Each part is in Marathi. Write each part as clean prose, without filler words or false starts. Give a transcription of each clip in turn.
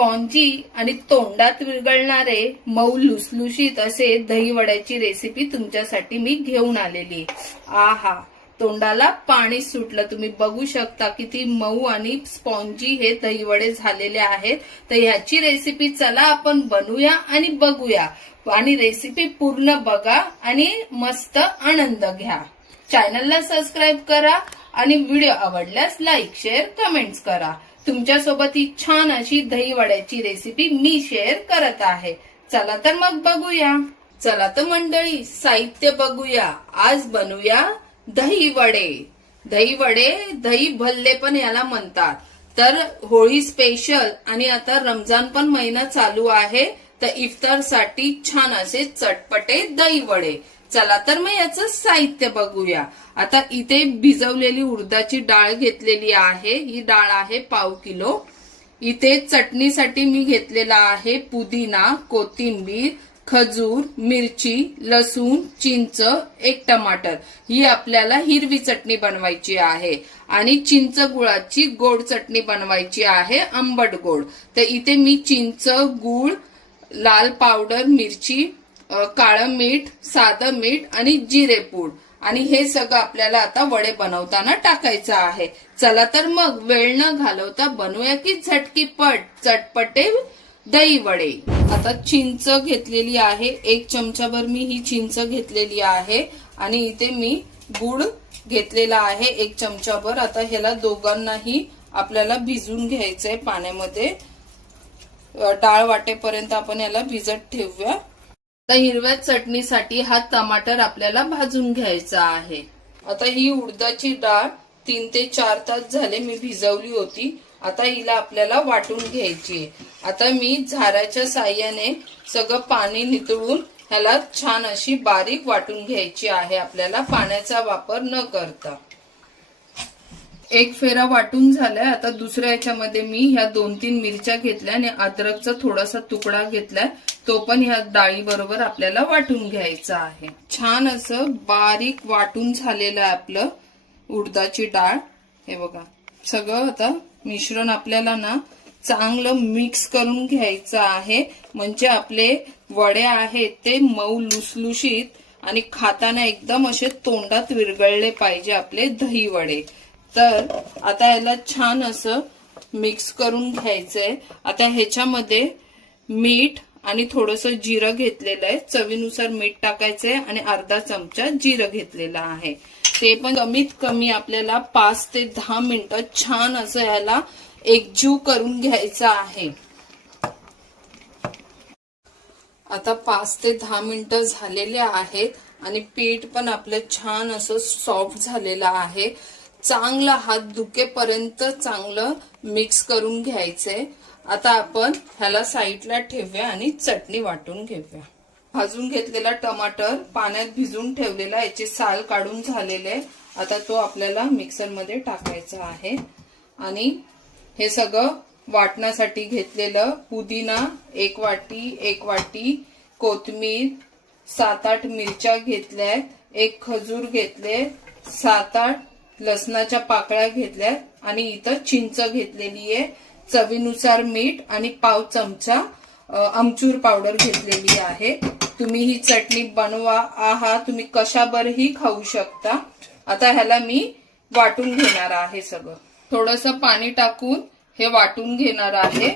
स्पॉन्जी आणि तोंडात विरघळणारे मऊ लुसलुशीत असे दही वड्याची रेसिपी तुमच्यासाठी मी घेऊन आलेली आहे। आहा, तोंडाला पाणी सुटलं। तुम्ही बघू शकता किती मऊ आणि स्पॉन्जी हे दही वडे झालेले आहेत। तर ह्याची रेसिपी चला आपण बनवूया आणि बघूया। आणि रेसिपी पूर्ण बघा आणि मस्त आनंद घ्या। चॅनलला सबस्क्राईब करा आणि व्हिडिओ आवडल्यास लाईक, शेअर, कमेंट्स करा। तुमच्यासोबत ही छान अशी दही वड्याची रेसिपी मी शेअर करत आहे। चला तर मग बघूया। चला तर मंडळी, साहित्य बघूया। आज बनवूया दही वडे। दही वडे, दही भल्ले पण याला म्हणतात। तर होळी स्पेशल आणि आता रमजान पण महिना चालू आहे, तर इफ्तारसाठी छान असे चटपटे दही वडे। चला तर मग याचं साहित्य बघूया। आता इथे भिजवलेली उडदाची डाळ घेतलेली आहे। ही डाळ आहे पाव किलो। इथे चटणीसाठी मी घेतलेला आहे पुदिना, कोथिंबीर, खजूर, मिरची, लसूण, चिंच, एक टमाटर। ही आपल्याला हिरवी चटणी बनवायची आहे आणि चिंच गुळाची गोड चटणी बनवायची आहे, आंबट गोड। तर इथे मी चिंच, गुळ, लाल पावडर, मिरची, काळं मीठ, साधं मीठ आणि जिरेपूड आणि हे सगळं आपल्याला आता वडे बनवताना टाकायचं आहे। चला तर मग वेळ न घालवता बनवूया की झटकीपट चटपटे दही वडे। आता चिंच घेतलेली आहे, 1 चमचाभर मी ही चिंच घेतलेली आहे आणि इथे मी गुळ घेतलेला आहे 1 चमचाभर। आता ह्याला दोघांनाही आपल्याला भिजून घ्यायचंय पाण्यामध्ये। डाळ वाटेपर्यंत आपण याला भिजत ठेवूया। आता हिरव्या चटणीसाठी हा टमाटर आपल्याला भाजून घ्यायचा आहे। आता ही उडदाची डाळ 3 ते 4 तास झाले मी भिजवली होती। आता हिला आपल्याला वाटून घ्यायची आहे। आता मी झाऱ्याच्या साहाय्याने सगळं पाणी नितळून ह्याला छान अशी बारीक वाटून घ्यायची आहे, आपल्याला पाण्याचा वापर न करता। एक फेरा वाटून झालाय। आता दुसऱ्या याच्यामध्ये मी ह्या 2-3 मिरच्या घेतल्या आणि अद्रकचा थोडासा तुकडा घेतलाय, तो पण ह्या डाळी बरोबर आपल्याला वाटून घ्यायचा आहे। छान असं बारीक वाटून झालेलं आहे आपलं उडदाची डाळ। हे बघा, सगळं आता मिश्रण आपल्याला ना चांगलं मिक्स करून घ्यायचं आहे, म्हणजे आपले वडे आहेत ते मऊ लुसलुशीत आणि खाताना एकदम असे तोंडात विरघळले पाहिजे आपले दही वडे। तर आता याला छान असं मिक्स करून घ्यायचंय। आता ह्याच्यामध्ये मीठ आणि थोडंसं जिरं घेतलेलं आहे, चवीनुसार मीठ टाकायचंय आणि अर्धा चमचा जिरं घेतलेलं आहे। ते पण कमीत कमी आपल्याला 5 ते 10 मिनिटं छान असं याला एकजीव करून घ्यायचं आहे। आता 5 ते 10 मिनिटं झालेले आहेत आणि पीठ पण आपलं छान असं सॉफ्ट झालेलं आहे। चांगला हात दुखेपर्यंत चांगलं मिक्स करून घ्यायचंय। आता आपण ह्याला साईडला ठेवूया आणि चटणी वाटून घेऊया। भाजून घेतलेला टमाटर पाण्यात भिजून ठेवलेला, याचे साल काढून झालेले। आता तो आपल्याला मिक्सर मध्ये टाकायचा आहे आणि हे सगळं वाटण्यासाठी घेतलेलं पुदिना 1 वाटी, कोथिंबीर 7-8 मिरच्या घेतल्या, 1 खजूर घेतले, 7-8 लसणाच्या पाकळ्या घेतल्या आणि इथं चिंच घेतलेली आहे, चवीनुसार मीठ आणि पाव चमचा आमचूर पावडर घेतलेली आहे। तुम्ही ही चटणी बनवा, आहा, तुम्ही कशाबरही खाऊ शकता। आता ह्याला मी वाटून घेणार आहे सगळं। थोडंसं पाणी टाकून हे वाटून घेणार आहे।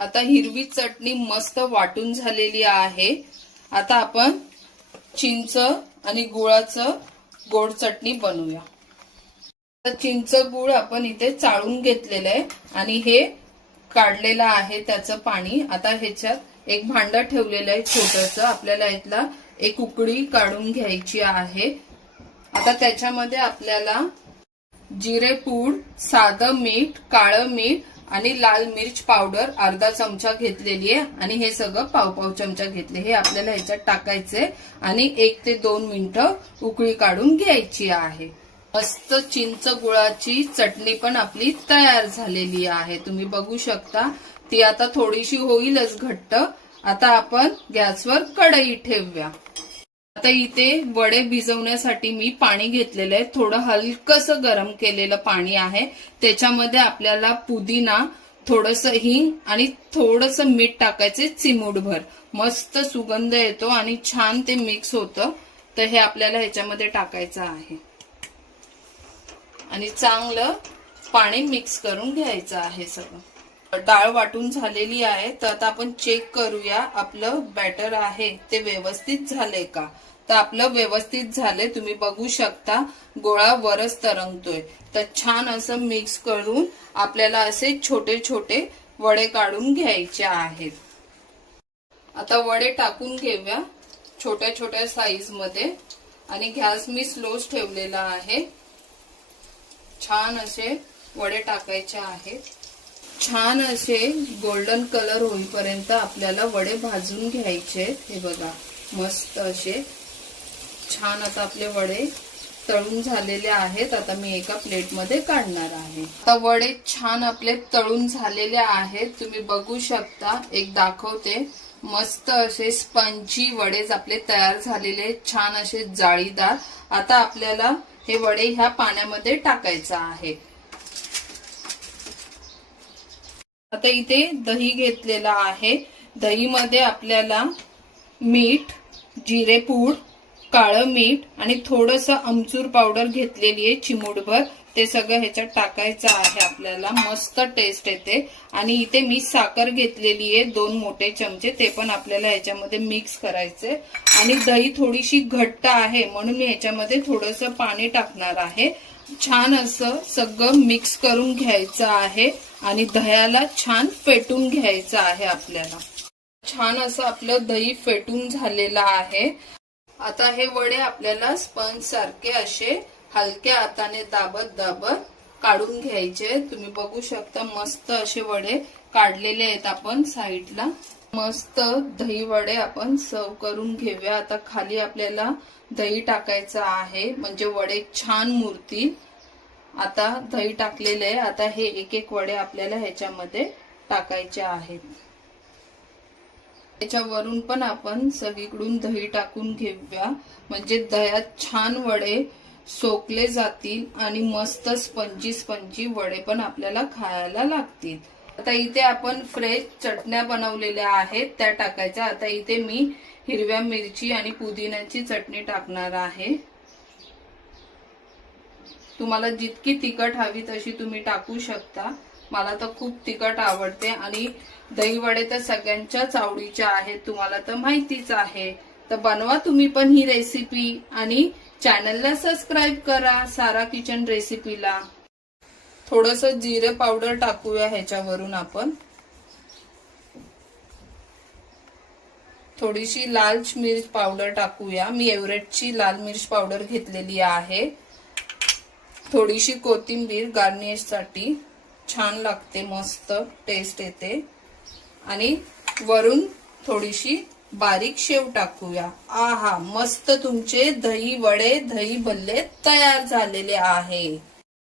आता हिरवी चटणी मस्त वाटून झालेली आहे। आता आपण चिंच आणि गुळाचं गोड चटणी बनवूया। तर चिंच गुळ आपण इथे चाळून घेतलेलं आहे आणि हे काढलेलं आहे त्याचं पाणी। आता ह्याच्यात एक भांड ठेवलेलं आहे छोटंसं, आपल्याला यातला एक उकळी काढून घ्यायची आहे। आता त्याच्यामध्ये आपल्याला जिरेपूड, साधं मीठ, काळं मीठ आणि लाल मिर्च पावडर अर्धा चमचा घेतलेली आहे आणि हे सगळं पाव चमचा घेतले, हे आपल्याला ह्याच्यात टाकायचंय आणि 1 ते 2 मिनिटं उकळी काढून घ्यायची आहे। मस्त चिंच गुळाची चटणी पण आपली तयार झालेली आहे, तुम्ही बघू शकता। ती आता थोडीशी होईलच घट्ट। आता आपण गॅसवर कढई ठेवूया। आता इथे वडे भिजवण्यासाठी मी पाणी घेतलेलं आहे. थोडं हलकसं गरम केलेलं पाणी आहे. त्याच्यामध्ये आपल्याला पुदिना, थोडंसं हिंग आणि थोडंसं मीठ टाकायचे चिमूटभर. मस्त सुगंध येतो आणि छान ते मिक्स होतं. तर हे आपल्याला ह्याच्यामध्ये टाकायचं आहे आणि चांगलं पाणी मिक्स करून घ्यायचं आहे सगळं. डाळ वाटून झालेली आहे. तर आता आपण चेक करूया आपलं बॅटर आहे ते व्यवस्थित झालंय का. तर आपलं व्यवस्थित झालंय. तुम्ही बघू शकता गोळा वरच तरंगतोय. तर छान असं मिक्स करून आपल्याला असे छोटे छोटे वडे काढून घ्यायचे आहेत. आता वडे टाकून घेऊया छोट्या छोट्या साईज मध्ये आणि गॅस मी स्लोच ठेवलेला आहे. छान असे वडे टाकायचे आहेत. छान असे गोल्डन कलर होईपर्यंत आपल्याला वडे भाजून घ्यायचे. हे बघा मस्त असे छान आता आपले वडे तळून झालेले आहेत. आता मी एका प्लेट मध्ये काढणार आहे. आता वडे छान आपले तळून झालेले आहेत. तुम्ही बघू शकता. एक दाखवते. मस्त असे स्पंजी वडे आपले तयार झालेले, छान असे जाळीदार. आता आपल्याला हे वडे ह्या पाण्यामध्ये टाकायचं आहे. आता इथे दही घेतलेला आहे. दहीमध्ये आपल्याला मीठ, जिरेपूड, काळं मीठ आणि थोडंसं आमचूर पावडर घेतलेली आहे चिमूटभर. ते सगळं ह्याच्यात टाकायचं आहे आपल्याला. मस्त टेस्ट येते. आणि इथे मी साखर घेतलेली आहे 2 मोठे चमचे. ते पण आपल्याला ह्याच्यामध्ये मिक्स करायचे. आणि दही थोडीशी घट्ट आहे म्हणून मी ह्याच्यामध्ये थोडंसं पाणी टाकणार आहे. छान असं सगळं मिक्स करून घ्यायचं आहे आणि दह्याला छान फेटून घ्यायचं आहे आपल्याला. छान असं आपलं दही फेटून झालेलं आहे. आता हे वडे आपल्याला स्पंज सारखे असे हलक्या हाताने दाबत दाबत काढून घ्यायचे. तुम्ही बघू शकता मस्त असे वडे काढलेले आहेत आपण साईडला. मस्त दही वडे आपण सर्व करून घेऊया. आता खाली आपल्याला दही टाकायचं आहे म्हणजे वडे छान मुरतील. आता दही टाकलेले आहे. आता हे एक एक वडे आपल्याला ह्याच्यामध्ये टाकायचे आहेत. त्याच्यावरून पण आपण सगळीकडून दही टाकून घेऊया म्हणजे दह्यात छान वडे सोकले जातील आणि मस्त स्पंजी स्पंजी वडे पण आपल्याला खायला लागतील. आता इथे आपण फ्रेश चटण्या बनवलेल्या आहेत त्या टाकायच्या. आता इथे मी हिरव्या मिरची आणि पुदिन्याची चटणी टाकणार आहे. तुम्हाला जितकी तिखट हवी तशी तुम्ही टाकू शकता. मला तर खूप तिखट आवडते आणि दही वडे तर सगळ्यांच्याच आवडीचे आहेत. तुम्हाला तर माहितीच आहे. तर बनवा तुम्ही पण ही रेसिपी आणि चॅनलला सबस्क्राईब करा सारा किचन रेसिपीला. थोडंसं जिरे पावडर टाकूया ह्याच्यावरून आपण. थोडीशी लाल मिर्च पावडर टाकूया. मी एव्हरेस्टची लाल मिर्च पावडर घेतलेली आहे. थोडीशी कोथिंबीर गार्निशसाठी छान लागते, मस्त टेस्ट येते. आणि वरून थोडीशी बारीक शेव टाकूया. आहा मस्त तुमचे दही वडे दही भल्ले तयार झालेले आहे.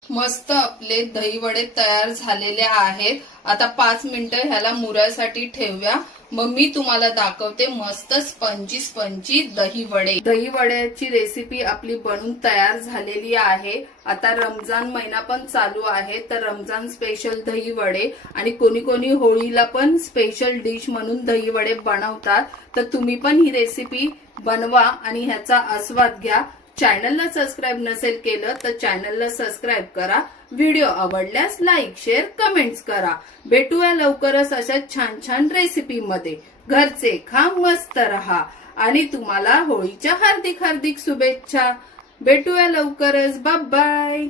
मस्त आपले दही वडे तयार झालेले आहेत. आता 5 मिनिटं ह्याला मुरासाठी ठेवूया. मग मी तुम्हाला दाखवते मस्त स्पंजी स्पंजी दही वडे. दही वड्याची रेसिपी आपली बनून तयार झालेली आहे. आता रमजान महिना पण चालू आहे तर रमजान स्पेशल दही वडे आणि कोणी कोणी होळीला पण स्पेशल डिश म्हणून दही वडे बनवतात. तर तुम्ही पण ही रेसिपी बनवा आणि ह्याचा आस्वाद घ्या. चॅनलला सबस्क्राईब नसेल केलं तर चॅनलला सबस्क्राईब करा. व्हिडिओ आवडल्यास लाईक शेअर कमेंट्स करा. भेटूया लवकरच अशा छान छान रेसिपी मध्ये. घरचे खा मस्त रहा आणि तुम्हाला होळीच्या हार्दिक हार्दिक शुभेच्छा. भेटूया लवकरच. Bye bye.